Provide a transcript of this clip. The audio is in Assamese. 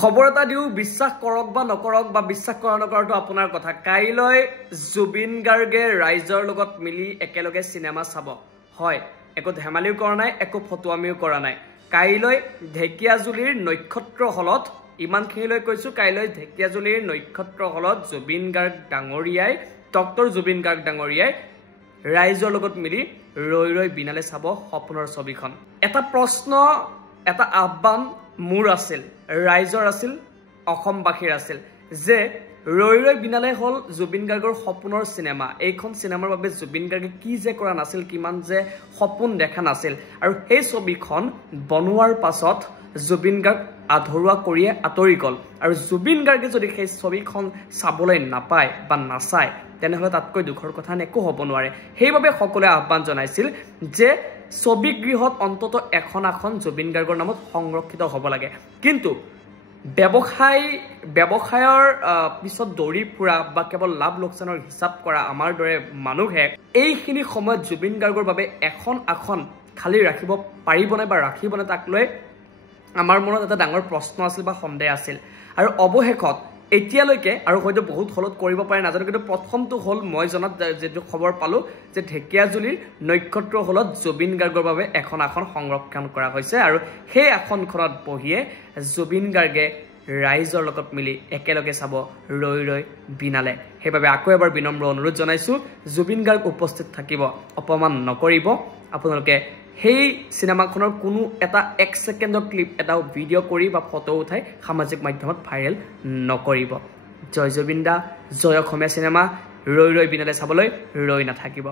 খবৰ এটা দিও বিশ্বাস কৰক বা নকৰক বা বিশ্বাস কৰা নকৰাটো আপোনাৰ কথা কাইলৈ জুবিন গাৰ্গে ৰাইজৰ লগত মিলি একেলগে সিনেমা চাব হয় একো ধেমালিও কৰা নাই একো ফটোৱামিও কৰা নাই কাইলৈ ঢেকিয়াজুলিৰ নক্ষত্ৰ হলত ইমানখিনিলৈ কৈছো কাইলৈ ঢেকিয়াজুলিৰ নক্ষত্ৰ হলত জুবিন গাৰ্গ ডাঙৰীয়াই ডক্টৰ জুবিন গাৰ্গ ডাঙৰীয়াই ৰাইজৰ লগত মিলি ৰৈ ৰৈ বিনালে চাব সপোনৰ ছবিখন এটা প্ৰশ্ন এটা আহ্বান মোৰ আছিল ৰাইজৰ আছিল অসমবাসীৰ আছিল যে ৰৈ ৰৈ বিনালে হল জুবিন গাৰ্গৰ সপোনৰ সিনেমা এইখন সিনেমাৰ বাবে জুবিন গাৰ্গে কি যে কৰা নাছিল কিমান যে সপোন দেখা নাছিল আৰু সেই ছবিখন বনোৱাৰ পাছত জুবিন গাৰ্গ আধৰুৱা কৰিয়ে আতৰি গল আৰু জুবিন গাৰ্গে যদি সেই ছবিখন চাবলৈ নাপায় বা নাচায় তেনেহলে তাতকৈ দুখৰ কথা একো হ'ব নোৱাৰে সেইবাবে সকলোৱে আহ্বান জনাইছিল যে ছবি গৃহত অন্তত এখন জুবিন গাৰ্গৰ নামত সংৰক্ষিত হ'ব লাগে কিন্তু ব্যৱসায়ৰ পিছত দৌৰি ফুৰা বা কেৱল লাভ লোকচানৰ হিচাপ কৰা আমাৰ দৰে মানুহে এইখিনি সময়ত জুবিন গাৰ্গৰ বাবে এখন খালি ৰাখিব পাৰিবনে বা ৰাখিবনে তাক লৈ আমাৰ মনত এটা ডাঙৰ প্ৰশ্ন আছিল বা সন্দেহ আছিল আৰু অৱশেষত এতিয়ালৈকে আৰু হয়তো বহুত হলত কৰিব পাৰে নাজানো কিন্তু প্ৰথমটো হল মই জনাত যেটো খবৰ পালো যে ঢেকিয়াজুলিৰ নক্ষত্ৰ হলত জুবিন গাৰ্গৰ বাবে এখন সংৰক্ষণ কৰা হৈছে আৰু সেই আসনখনত বহিয়ে জুবিন গাৰ্গে ৰাইজৰ লগত মিলি একেলগে চাব ৰৈ ৰৈ বিনালে সেইবাবে আকৌ এবাৰ বিনম্ৰ অনুৰোধ জনাইছো জুবিন গাৰ্গ উপস্থিত থাকিব অপমান নকৰিব আপোনালোকে সেই সিনেমাখনৰ কোনো এটা 1 সেকেন্ডৰ ক্লিপ এটা ভিডিও কৰি বা ফটো উঠাই সামাজিক মাধ্যমত ভাইৰেল নকৰিব জয় জুবিন দা জয় অসমীয়া সিনেমা ৰৈ ৰৈ বিনালে চাবলৈ ৰৈ নাথাকিব